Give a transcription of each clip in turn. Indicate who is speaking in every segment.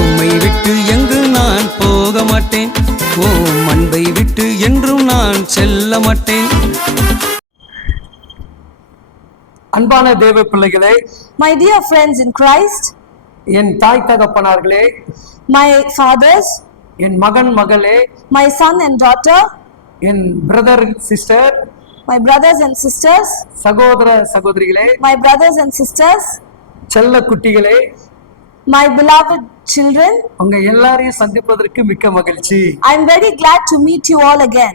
Speaker 1: உம்மை விட்டு எங்கு நான் போக மாட்டேன் ஓ அன்பை விட்டு என்றும் நான் செல்ல மாட்டேன்
Speaker 2: அன்பான தேவ பிள்ளைகளே
Speaker 3: my dear friends in Christ
Speaker 2: என் தாய் தகப்பனார்களே
Speaker 3: மை ஃபாதர்ஸ்
Speaker 2: என் மகன் மகளே
Speaker 3: my son and daughter
Speaker 2: N brother sister
Speaker 3: my brothers and sisters
Speaker 2: சகோதர சகோதரிகளே
Speaker 3: மை பிரதர்ஸ் அண்ட் சிஸ்டர்ஸ்
Speaker 2: செல்ல குட்டிகளே
Speaker 3: my beloved children,
Speaker 2: உங்க எல்லாரையும் சந்திப்பதற்கு மிக்க மகிழ்ச்சி
Speaker 3: I'm very glad to meet you all again.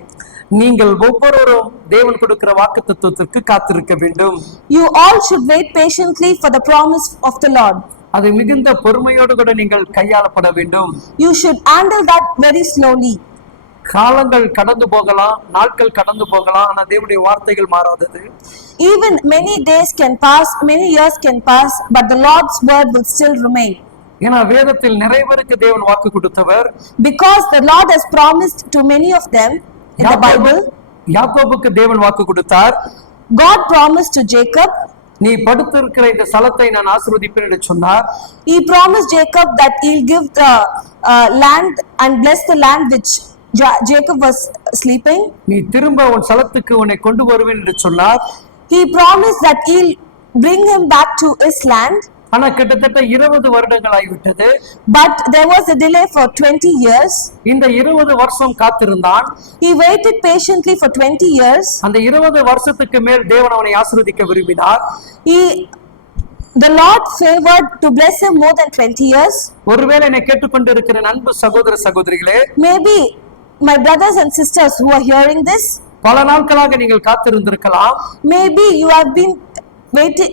Speaker 2: நீங்கள் ஒவ்வொருவரும் தேவன் கொடுக்கிற வாக்கு தத்துவத்திற்கு காத்திருக்க வேண்டும்
Speaker 3: You all should wait patiently for the promise of the Lord.
Speaker 2: அது மிகுந்த பொறுமையோடு கூட நீங்கள் கையாளப்பட வேண்டும்
Speaker 3: You should handle that very slowly.
Speaker 2: காலங்கள் கடந்து போகலாம் நாட்கள் கடந்து போகலாம் ஆனா தேவனுடைய வார்த்தைகள் மாறாதது
Speaker 3: Even many days can pass, many years can pass, but the Lord's word will still remain.
Speaker 2: ஏன்னா வேதத்தில் நிறைய பேருக்கு தேவன் வாக்கு கொடுத்தவர்
Speaker 3: Because the Lord has promised to many of them in the Bible,
Speaker 2: யாக்கோபுக்கு தேவன் வாக்கு கொடுத்தார்
Speaker 3: God promised to Jacob,
Speaker 2: நீ படுத்திருக்கிற இந்த ஸ்தலத்தை நான் ஆசீர்வதிப்பேன் என்று சொன்னார்
Speaker 3: He promised Jacob that he'll give the uh, land and bless the land which Ja- Jacob was sleeping.
Speaker 2: நீ திரும்ப உன் ஸ்தலத்துக்கு உன்னை கொண்டு வருவேன் என்று சொன்னார்
Speaker 3: He promised that he'll bring him back to his land,
Speaker 2: ஆனா கிட்டத்தட்ட இருபது வருடங்கள் ஆகிவிட்டது
Speaker 3: but there was a delay for 20 years.
Speaker 2: இந்த இருபது வருஷம் காத்திருந்தான்
Speaker 3: He waited patiently for 20 years.
Speaker 2: அந்த இருபது வருஷத்துக்கு மேல் தேவன் அவனை ஆசீர்வதிக்க விரும்பினார்
Speaker 3: He the Lord favored to bless him more than 20 years.
Speaker 2: ஒருவேளை என்னை கேட்டுக்கொண்டு இருக்கிற அன்பு சகோதர சகோதரிகளே
Speaker 3: Maybe my brothers and sisters who are hearing this,
Speaker 2: பல நாட்களாக நீங்கள் காத்திருந்திருக்கலாம்
Speaker 3: maybe you have been waiting,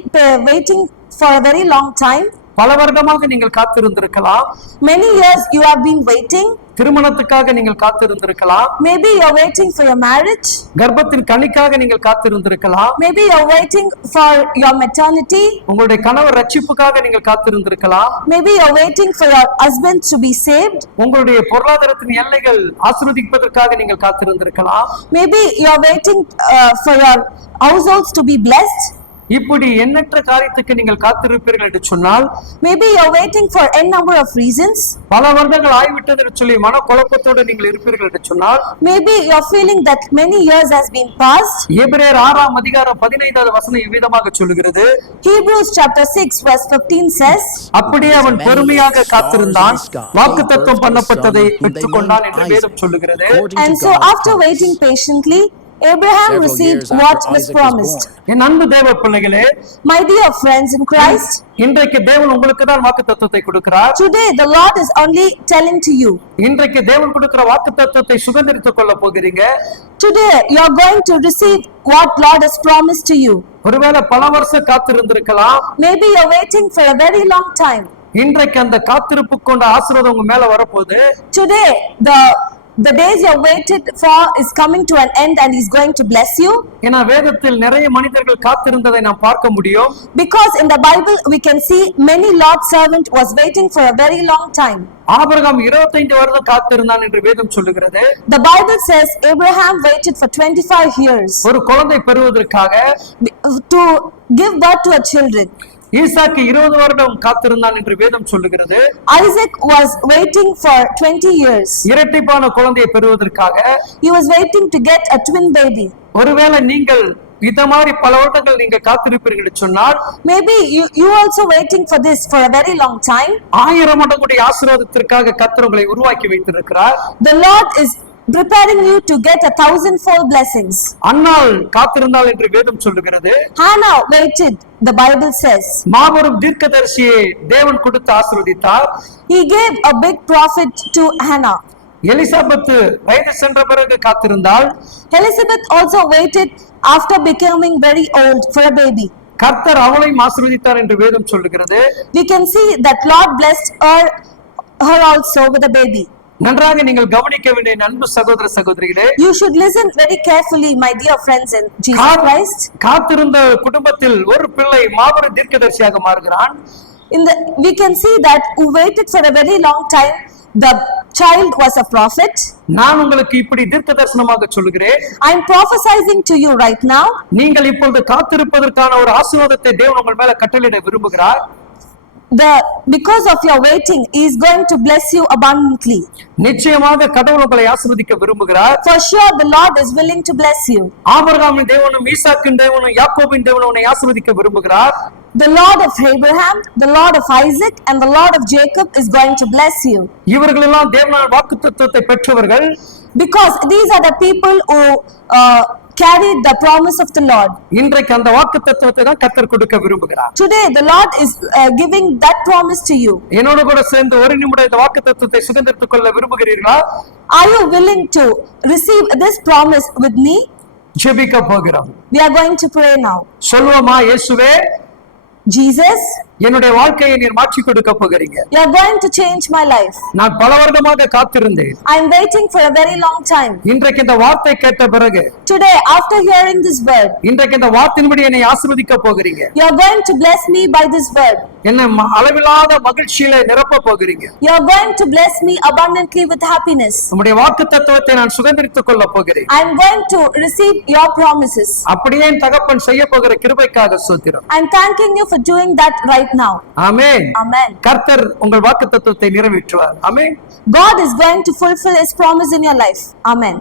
Speaker 3: waiting for a very long time.
Speaker 2: பல வருடமாக நீங்கள் காத்திருந்திருக்கலாம்
Speaker 3: Many years you have been waiting.
Speaker 2: திருமணத்துக்காக நீங்கள் காத்திருந்திருக்கலாம்
Speaker 3: Maybe you're waiting for your marriage.
Speaker 2: கர்ப்பத்தின் கனிக்காக நீங்கள் காத்திருந்திருக்கலாம்
Speaker 3: Maybe you're waiting for your maternity.
Speaker 2: உங்களுடைய கணவர் ரட்சிப்புக்காக நீங்கள் காத்திருந்திருக்கலாம்
Speaker 3: Maybe you're waiting for your husband to be saved.
Speaker 2: உங்களுடைய பொருளாதாரத்தின் எல்லைகள் ஆசீர்வதிப்பதற்காக நீங்கள் காத்திருந்திருக்கலாம்
Speaker 3: Maybe you're waiting uh, for your households to be blessed.
Speaker 2: இப்படி எண்ணற்ற காரியத்துக்கு நீங்கள் காத்திருப்பீர்கள் என்று சொன்னால்
Speaker 3: Maybe you're waiting for n number of reasons.
Speaker 2: பல வருடங்கள் ஆய்விட்டது என்று சொல்லி மன குழப்பத்தோடு நீங்கள் இருப்பீர்கள் என்று சொன்னால்
Speaker 3: Maybe you're feeling that many years has been passed.
Speaker 2: எபிரேயர் ஆறாம் அதிகாரம் பதினைந்தாவது வசனம் இவ்விதமாக சொல்லுகிறது
Speaker 3: Hebrews chapter 6 verse 15 says,
Speaker 2: அப்படியே அவன் பொறுமையாக காத்திருந்தான் வாக்கு தத்துவம் பண்ணப்பட்டதை பெற்றுக்கொண்டான் என்று வேதம் சொல்லுகிறது
Speaker 3: And so after waiting patiently, Abraham received what was promised.
Speaker 2: என் அன்பு தேவ பிள்ளைகளே
Speaker 3: My dear friends in Christ,
Speaker 2: இன்றைக்கு தேவன் உங்களுக்கு தான் வாக்கு தத்துவத்தை கொடுக்கிறார்
Speaker 3: Today, the Lord is only telling to you.
Speaker 2: இன்றைக்கு தேவன் கொடுக்கிற வாக்கு தத்துவத்தை சுதந்திரித்துக் கொள்ள போகிறீங்க
Speaker 3: Today, you are going to receive what Lord has promised to you.
Speaker 2: ஒருவேளை பல வருஷம் காத்திருந்திருக்கலாம்
Speaker 3: Maybe you're waiting for a very long time.
Speaker 2: இன்றைக்கு அந்த காத்திருப்பு கொண்ட ஆசீர்வாதம் உங்க மேல வரப்போகுது
Speaker 3: Today, the the days you waited for is coming to an end and He's going to bless you.
Speaker 2: ஏன்னா வேதத்தில் நிறைய மனிதர்கள் காத்திருந்ததை நாம் பார்க்க முடியும்
Speaker 3: Because in the Bible, we can see many Lord's servant was waiting for a very long time.
Speaker 2: Abraham 25 வருடம் காத்திருந்தான் என்று வேதம் சொல்லுகிறது
Speaker 3: The Bible says Abraham waited for 25 years
Speaker 2: ஒரு குழந்தை பெறுவதற்காக
Speaker 3: to give birth to a children.
Speaker 2: ஈசாக்கு இருபது வருடம் காத்திருந்தான் என்று வேதம் சொல்லுகிறது
Speaker 3: Isaac was waiting for 20 years.
Speaker 2: இரட்டைப்பான குழந்தையை பெறுவதற்காக
Speaker 3: He was waiting to get a twin baby.
Speaker 2: ஒருவேளை நீங்கள் இந்த மாதிரி பல வருடங்கள் நீங்க காத்திருப்பீர்கள் சொன்னால்
Speaker 3: Maybe you, you also waiting for this for a very long time.
Speaker 2: ஆயிரம் மடங்குடைய ஆசீர்வாதத்திற்காக கர்த்தர் உங்களை உருவாக்கி வைத்திருக்கிறார்
Speaker 3: The Lord is preparing you to get a thousandfold blessings.
Speaker 2: அன்னாள் காத்திருந்தாள் என்று வேதம் சொல்லுகிறது
Speaker 3: Hannah waited, the Bible says.
Speaker 2: மாபெரும் தீர்க்கதரிசியை தேவன் கொடுத்து ஆசீர்வதித்தார்
Speaker 3: He gave a big prophet to Hannah.
Speaker 2: எலிசாபெத்து வயது சென்ற பிறகு காத்திருந்தாள்
Speaker 3: Elizabeth also waited after becoming very old for a baby.
Speaker 2: கர்த்தர் அவளையும் ஆசீர்வதித்தார் என்று வேதம் சொல்லுகிறது
Speaker 3: We can see that Lord blessed her, her also with a baby.
Speaker 2: நன்றாக நீங்கள் கவனிக்க வேண்டிய அன்பு சகோதர சகோதரிகளே
Speaker 3: You should listen very carefully, my dear friends in Jesus Christ.
Speaker 2: காத்திருந்த குடும்பத்தில் ஒரு பிள்ளை மாபெரும் தீர்க்கதரிசியாக மாறுகிறான்
Speaker 3: In the, we can see that who waited for a very long time, the child was a prophet.
Speaker 2: நான் உங்களுக்கு இப்படி தீர்க்க தரிசனமாக சொல்லுகிறேன்
Speaker 3: I am prophesying to you right now.
Speaker 2: நீங்கள் இப்பொழுது காத்திருப்பதற்கான ஒரு ஆசீர்வாதத்தை தேவன் உங்கள் மேல கட்டளையிட விரும்புகிறார்
Speaker 3: the because of your waiting, He is going to bless you abundantly.
Speaker 2: நிச்சயமாக கடவுள் உங்களை ஆசீர்வதிக்க விரும்புகிறார்
Speaker 3: For sure, the Lord is willing to bless you.
Speaker 2: ஆபிரகாமின் தேவனும் ஈசாக்கின் தேவனும் யாக்கோபின் தேவனும் உன்னை ஆசீர்வதிக்க விரும்புகிறார்
Speaker 3: The Lord of Abraham, the Lord of Isaac, and the Lord of Jacob is going to bless you.
Speaker 2: இவர்களெல்லாம் தேவனால் வாக்குத்தத்தத்தை பெற்றவர்கள்
Speaker 3: Because these are the people who uh, carried the promise of the Lord.
Speaker 2: இன்றைக்கு அந்த வாக்குத்தத்தத்தை தான் கத்தர் கொடுக்க விரும்புகிறார்
Speaker 3: Today, the Lord is uh, giving that promise to you.
Speaker 2: என்னோட கூட சேர்ந்து ஒரு நிமிடம் இந்த வாக்குத்தத்தத்தை சுதந்திரத்துக் கொள்ள விரும்புகிறீர்களா
Speaker 3: Are you willing to receive this promise with me?
Speaker 2: ஜெபிக்க போகிறோம்
Speaker 3: We are going to pray now.
Speaker 2: சொல்லுவோமா இயேசுவே
Speaker 3: Jesus,
Speaker 2: என்னுடைய வாழ்க்கையை நீர் மாற்றி கொடுக்க போகிறீங்க
Speaker 3: you are going to change my life.
Speaker 2: நான் பல வருடமாக காத்திருந்தேன்
Speaker 3: I am waiting for a very long time.
Speaker 2: இன்றைக்கு இந்த வார்த்தை கேட்ட பிறகு
Speaker 3: Today, after hearing this word,
Speaker 2: இன்றைக்கு இந்த வார்த்தையின்படி என்னை ஆசீர்வதிக்க போகிறீங்க
Speaker 3: you are going to bless me by this word.
Speaker 2: என்னை அளவில்லாத மகிழ்ச்சியில நிரப்ப போகிறீங்க
Speaker 3: You are going to bless me abundantly with happiness.
Speaker 2: உம்முடைய வாக்கு தத்துவத்தை நான் சுதந்திரித்துக் கொள்ள போகிறேன்
Speaker 3: I am going to receive your promises.
Speaker 2: அப்படியே என் தகப்பன் செய்ய போகிற கிருபைக்காக சோத்திரம்
Speaker 3: I am thanking you for doing that right now.
Speaker 2: Amen
Speaker 3: Amen.
Speaker 2: கர்த்தர் உங்கள் வாக்கு தத்துவத்தை நிறைவேற்றுவார் ஆமென்
Speaker 3: God is going to fulfill his promise in your life. Amen.